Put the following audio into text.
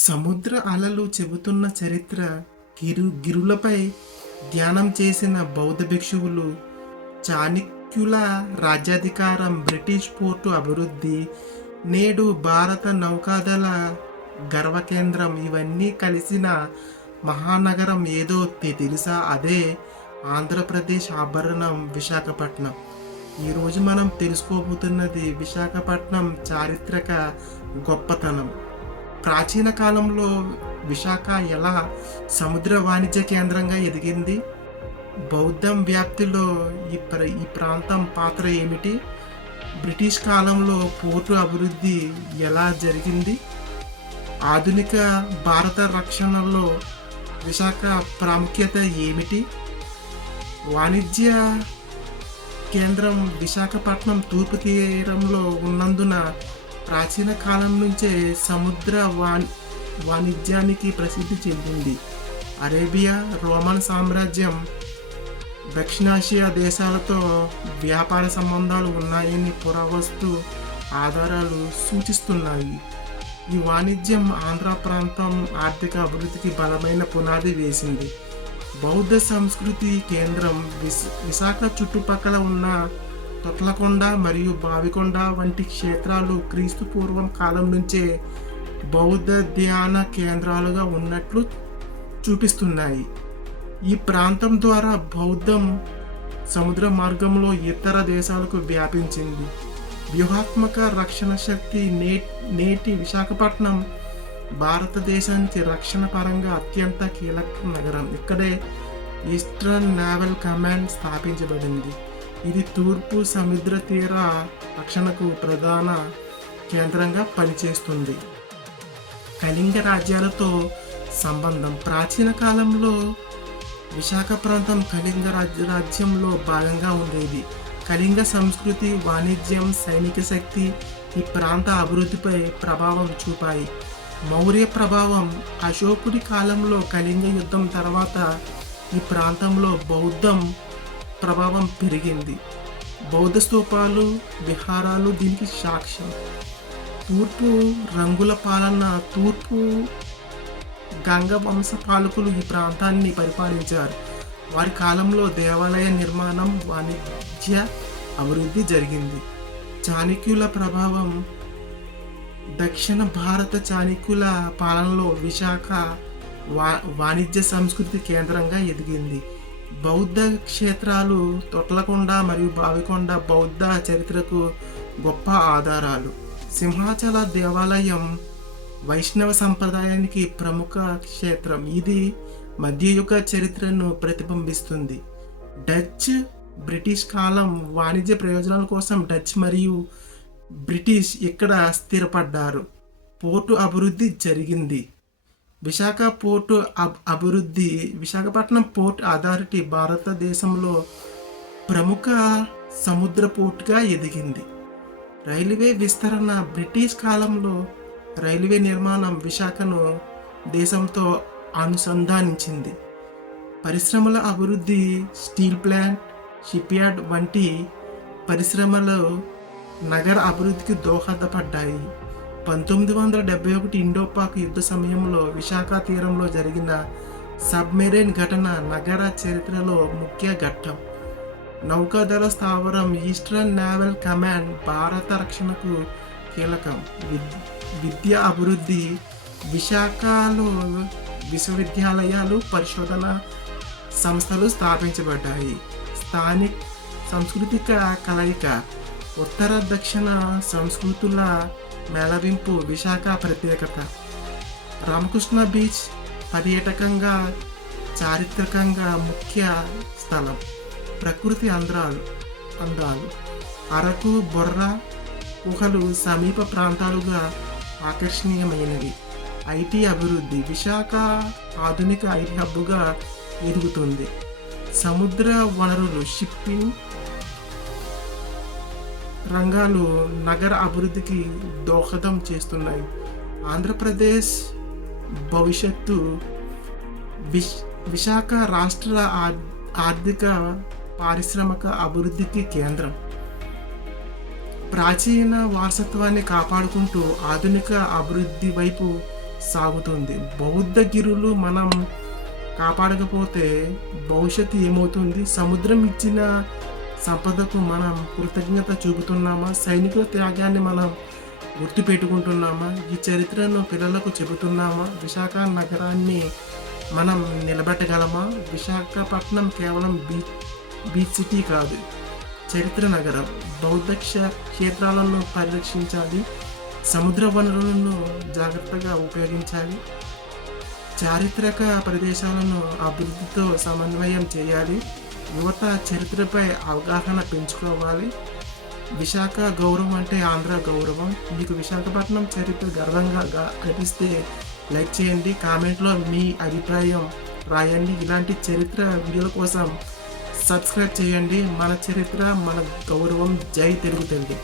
సముద్ర అలలు చెబుతున్న చరిత్ర గిరులపై ధ్యానం చేసిన బౌద్ధ భిక్షువులు, చాణక్యుల రాజ్యాధికారం, బ్రిటిష్ పోర్టు అభివృద్ధి, నేడు భారత నౌకాదళ గర్వకేంద్రం ఇవన్నీ కలిసిన మహానగరం ఏదో తెలుసా? అదే ఆంధ్రప్రదేశ్ ఆభరణం విశాఖపట్నం. ఈరోజు మనం తెలుసుకోబోతున్నది విశాఖపట్నం చారిత్రక గొప్పతనం. ప్రాచీన కాలంలో విశాఖ ఎలా సముద్ర వాణిజ్య కేంద్రంగా ఎదిగింది? బౌద్ధం వ్యాప్తిలో ఈ ప్రాంతం పాత్ర ఏమిటి? బ్రిటిష్ కాలంలో పోర్టు అభివృద్ధి ఎలా జరిగింది? ఆధునిక భారత రక్షణలో విశాఖ ప్రాముఖ్యత ఏమిటి? వాణిజ్య కేంద్రం విశాఖపట్నం తూర్పు తీరంలో ఉన్నందున ప్రాచీన కాలం నుంచే సముద్ర వాణిజ్యానికి ప్రసిద్ధి చెందింది. అరేబియా, రోమన్ సామ్రాజ్యం, దక్షిణాసియా దేశాలతో వ్యాపార సంబంధాలు ఉన్నాయని పురావస్తు ఆధారాలు సూచిస్తున్నాయి. ఈ వాణిజ్యం ఆంధ్ర ప్రాంతం ఆర్థిక అభివృద్ధికి బలమైన పునాది వేసింది. బౌద్ధ సంస్కృతి కేంద్రం విశాఖ చుట్టుపక్కల ఉన్న తొట్లకొండ మరియు బావికొండ వంటి క్షేత్రాలు క్రీస్తు పూర్వం కాలం నుంచే బౌద్ధ ధ్యాన కేంద్రాలుగా ఉన్నట్లు చూపిస్తున్నాయి. ఈ ప్రాంతం ద్వారా బౌద్ధం సముద్ర మార్గంలో ఇతర దేశాలకు వ్యాపించింది. వ్యూహాత్మక రక్షణ శక్తి నేటి విశాఖపట్నం భారతదేశానికి రక్షణ పరంగా అత్యంత కీలక నగరం. ఇక్కడే ఈస్టర్న్ నేవల్ కమాండ్ స్థాపించబడింది. ఇది తూర్పు సముద్ర తీర రక్షణకు ప్రధాన కేంద్రంగా పనిచేస్తుంది. కళింగ రాజ్యాలతో సంబంధం. ప్రాచీన కాలంలో విశాఖ ప్రాంతం కళింగ రాజ్యంలో భాగంగా ఉండేది. కళింగ సంస్కృతి, వాణిజ్యం, సైనిక శక్తి ఈ ప్రాంత అభివృద్ధిపై ప్రభావం చూపాయి. మౌర్య ప్రభావం. అశోకుడి కాలంలో కళింగ యుద్ధం తర్వాత ఈ ప్రాంతంలో బౌద్ధం ప్రభావం పెరిగింది. బౌద్ధ స్తూపాలు, విహారాలు దీనికి సాక్ష్యం. తూర్పు రంగుల పాలన. తూర్పు గంగ వంశ పాలకులు ఈ ప్రాంతాన్ని పరిపాలించారు. వారి కాలంలో దేవాలయ నిర్మాణం, వాణిజ్య అభివృద్ధి జరిగింది. చాణక్యుల ప్రభావం. దక్షిణ భారత చాణక్యుల పాలనలో విశాఖ వాణిజ్య సంస్కృతి కేంద్రంగా ఎదిగింది. బౌద్ధ క్షేత్రాలు, తొట్లకొండ మరియు బావికొండ బౌద్ధ చరిత్రకు గొప్ప ఆధారాలు. సింహాచల దేవాలయం వైష్ణవ సంప్రదాయానికి ప్రముఖ క్షేత్రం. ఇది మధ్యయుగ చరిత్రను ప్రతిబింబిస్తుంది. డచ్, బ్రిటిష్ కాలం. వాణిజ్య ప్రయోజనాల కోసం డచ్ మరియు బ్రిటిష్ ఇక్కడ స్థిరపడ్డారు. పోర్టు అభివృద్ధి జరిగింది. విశాఖ పోర్టు అభివృద్ధి. విశాఖపట్నం పోర్ట్ అథారిటీ భారతదేశంలో ప్రముఖ సముద్ర పోర్టుగా ఎదిగింది. రైల్వే విస్తరణ. బ్రిటిష్ కాలంలో రైల్వే నిర్మాణం విశాఖను దేశంతో అనుసంధానించింది. పరిశ్రమల అభివృద్ధి. స్టీల్ ప్లాంట్, షిప్ యార్డ్ వంటి పరిశ్రమలు నగర అభివృద్ధికి దోహదపడ్డాయి. 1971 ఇండోపాక్ యుద్ధ సమయంలో విశాఖ తీరంలో జరిగిన సబ్మెరైన్ ఘటన నగర చరిత్రలో ముఖ్య ఘట్టం. నౌకాదళ స్థావరం. ఈస్టర్న్ నేవల్ కమాండ్ భారత రక్షణకు కీలకం. విద్యా అభివృద్ధి. విశాఖలో విశ్వవిద్యాలయాలు, పరిశోధన సంస్థలు స్థాపించబడ్డాయి. స్థానిక సాంస్కృతిక కలయిక. ఉత్తర దక్షిణ సంస్కృతుల మేళవింపు విశాఖ ప్రత్యేకత. రామకృష్ణ బీచ్ పర్యాటకంగా, చారిత్రకంగా ముఖ్య స్థలం. ప్రకృతి అందాలు. అరకు, బొర్రా గుహలు సమీప ప్రాంతాలుగా ఆకర్షణీయమైనవి. ఐటీ అభివృద్ధి. విశాఖ ఆధునిక ఐటీ హబ్గా ఎదుగుతుంది. సముద్ర వనరులు. షిప్పింగ్ రంగాలు నగర అభివృద్ధికి దోహదం చేస్తున్నాయి. ఆంధ్రప్రదేశ్ భవిష్యత్తు. విశాఖ రాష్ట్ర ఆర్థిక పారిశ్రామిక అభివృద్ధికి కేంద్రం. ప్రాచీన వారసత్వాన్ని కాపాడుకుంటూ ఆధునిక అభివృద్ధి వైపు సాగుతుంది. బౌద్ధ గిరులు మనం కాపాడకపోతే భవిష్యత్తు ఏమవుతుంది? సముద్రం ఇచ్చిన సంపదకు మనం కృతజ్ఞత చూపుతున్నామా? సైనికుల త్యాగాన్ని మనం గుర్తుపెట్టుకుంటున్నామా? ఈ చరిత్రను పిల్లలకు చెబుతున్నామా? విశాఖ నగరాన్ని మనం నిలబెట్టగలమా? విశాఖపట్నం కేవలం బీచ్ సిటీ కాదు, చరిత్ర నగరం. బౌద్ధ క్షేత్రాలను పరిరక్షించాలి, సముద్ర వనరులను జాగ్రత్తగా ఉపయోగించాలి, చారిత్రక ప్రదేశాలను అభివృద్ధితో సమన్వయం చేయాలి, యువత చరిత్రపై అవగాహన పెంచుకోవాలి. విశాఖ గౌరవం అంటే ఆంధ్ర గౌరవం. మీకు విశాఖపట్నం చరిత్ర గర్వంగా అనిపిస్తే లైక్ చేయండి, కామెంట్లో మీ అభిప్రాయం రాయండి. ఇలాంటి చరిత్ర వీడియోల కోసం సబ్స్క్రైబ్ చేయండి. మన చరిత్ర మన గౌరవం. జై తెలుగు తల్లి.